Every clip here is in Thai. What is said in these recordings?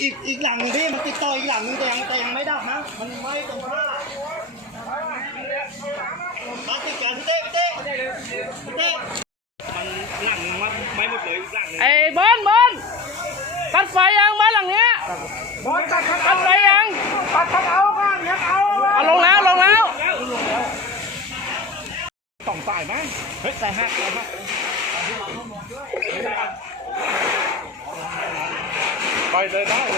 อีกอีกหลังหนึงพี่มันติดต่ออีกหลังหนึงแต่ยังแต่ยังไม่ดับนะมันไหม้ตรงผ้ามาติดกันพี่เต้พี่เต้พี่เต้มันหลังมันไหม้หมดเลยอีกหลังหนึงไอ้บอลบอลตัดไฟยังบ้านหลังเนี้ยบอลตัดทัดตัดไฟยังตัดทัดเอาค่ะเนี่ยเอาเอาลงแล้วลงแล้วสองสายไหมเฮ้ยใสายหักสายหัก ไป เลยได้เลยได้เดิ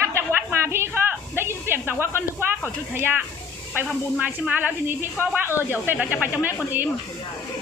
กลับจากวัดมาพี่ก็ได้ยินเสียงแต่ว่าก็นึกว่าเขาจุดขยะ ไปทำบุญมาใช่ไหมแล้วทีนี้พี่ก็ว่าเออเดี๋ยวเสร็จแล้วจะไปเจ้าแม่คนอิม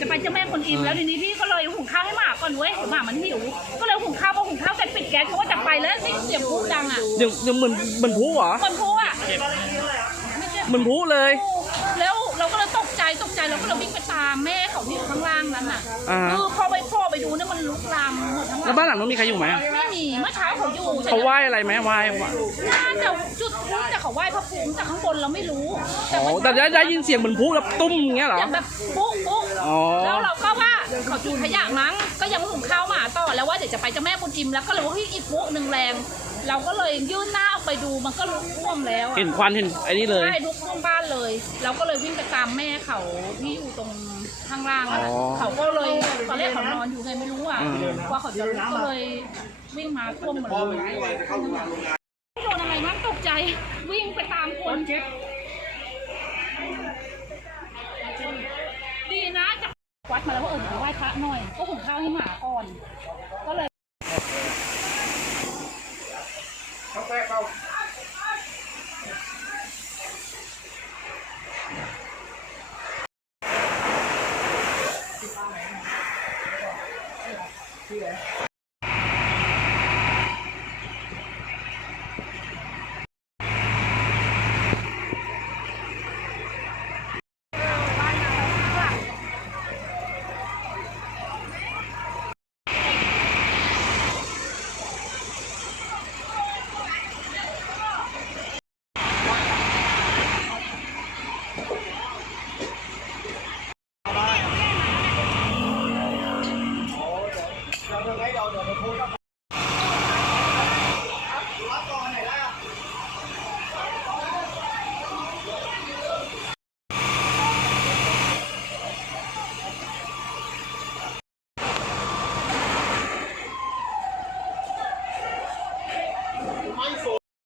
จะไปเจ้าแม่คนอิม แล้วทีนี้พี่ก็เลยหุงข้าวให้หมาก่อนเว้ยหมามันหิว ก็เลยหุงข้าวพอหุงข้าวเสร็จปิดแก๊สเขาก็จะไปแล้วได้ยินเสียงพูดดังอะยังยังเหมือนเหมือนผู้เหรอคนพูดอะ เหมือนผู้เลยแล้วเราก็เลยตก ใจตกใจเราก็เลยวิ่งไปตามแม่เขาที่อยู่ข้างล่างนั้นน่ะอ่าคือพอไปพ่อไปดูเนี่ยมันลุกลามหมดทั้งหแล้วลังบ้านหลังนู้นมีใครอยู่ไหมไม่มีเมื่อเช้าเขาอยู่เขาไหว้อะไรไหมไหว้ไหว้น่าจะจุดพลุแต่เขาไหว้พระภูมิจากข้างบนเราไม่รู้แต่อ๋อว่าแต่ได้ได้ยินเสียงเหมือนผู้แล้วตุ้มอย่างเงี้ยเหรอ อย่างแบบปุ๊ปุ๊อ๋อ แล้วเราก็ว่าเขาจุดขยะมั้งก็ยังหุงข้าวหมาต่อแล้วว่าเดี๋ยวจะไปเจ้าแม่บุญอิมแล้วก็เลยว่าเฮ้ยอีกปุ๊หนึ่งแรง เราก็เลยยื่นหน้าออกไปดูมันก็ลุกท่วมแล้วอะเห็นควันเห็นไอ้นี่เลย ใช่ลุกท่วมบ้านเลย เราก็เลยวิ่งไปตามแม่เขาที่อยู่ตรงข้างล่างอะนะอ๋อเขาก็เลยตอนแรกเขานอนอยู่ไงไม่รู้อะอืมพอเขาจะลุกก็เลยวิ่งมาท่วมหมดเลยโดนอะไรมั้งตกใจวิ่งไปตามคนดีนะจะวัดมาแล้วว่าเออเดี๋ยวไปไหว้พระหน่อย ก็หุงข้าวให้หมาก่อน ก็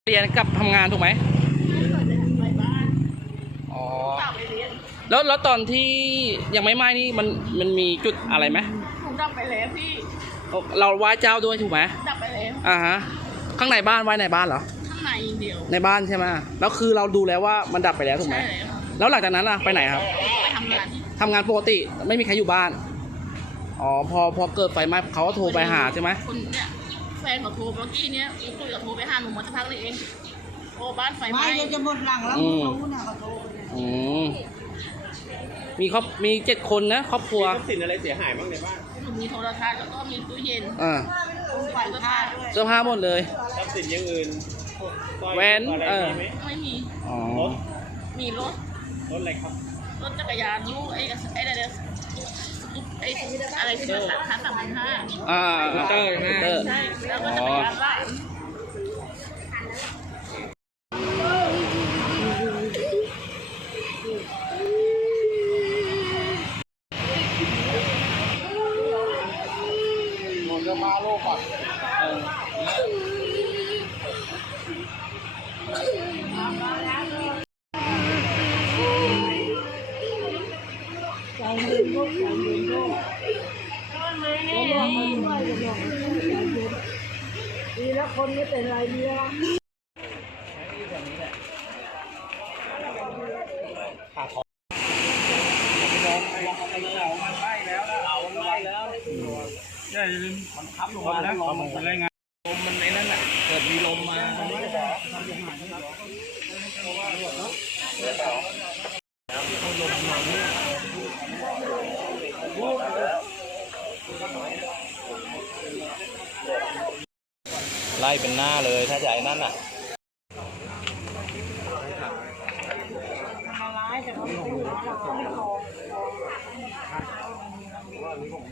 เลยเรียนกับทำงานถูกไหมอ๋อ แล้วแล้วตอนที่ยังไม่ไหม้นี่มันมันมีจุดอะไรไหมผมดับไปแล้วพี่เราไหว้เจ้าด้วยถูกไหมดับไปแล้วอ่าฮะ ข้างในบ้านไหว้ในบ้านเหรอ ข้างในอย่างเดียว ในบ้านใช่ไหมแล้วคือเราดูแล้วว่ามันดับไปแล้วถูกไหมใช่แล้วแล้วหลังจากนั้นล่ะไปไหนครับ ไปทำงานทำงานปกติไม่มีใครอยู่บ้าน อ๋อพอพอเกิดไฟไหม้เขาก็โทรไปหาใช่ไหมคนเนี่ย แฟนเขาโทรเมื่อกี้เนี้ยคุยกับโทรไปหาหนูมาสักพักนี่เองโอ้บ้านไฟไหไม่ม้เดี๋ยวจะหมดหลังแล้วอืมึงมรู้นะเขาโทรไปเนี่ยอืมมีครอบมีเจ็ดคนนะครอบครัวทรัพย์สินอะไรเสียหายบ้างในบ้านหนูมีโทรทัศน์แล้วก็มีตู้เย็นอ่าฝ่ายผ้าด้วยเสื้อผ้าหมดเลย ทรัพย์สินอย่างอื่นพวกสร้อยแหวนอะไรเออ มีไหมไม่มี อ๋อรถมีรถ รถอะไรครับ รถจักรยานลูกไอ้ไอ้อะไรเนี่ยไอ้อะไรที่มันสามพันสามพันห้าอ่าเตอร์เตอร์ใช่แล้วก็จักรยานล่านดีแล้ว คนไม่เป็นไรดีแล้วใช่มันทับลงมาแล้วมันเป็นไรไงลมมันในนั้นแหละเกิดมีลมมา ไล่เป็นหน้าเลยถ้าจะไอ้นั่นอะร้ายแต่เขาไม่รู้ว่เราไม่โกง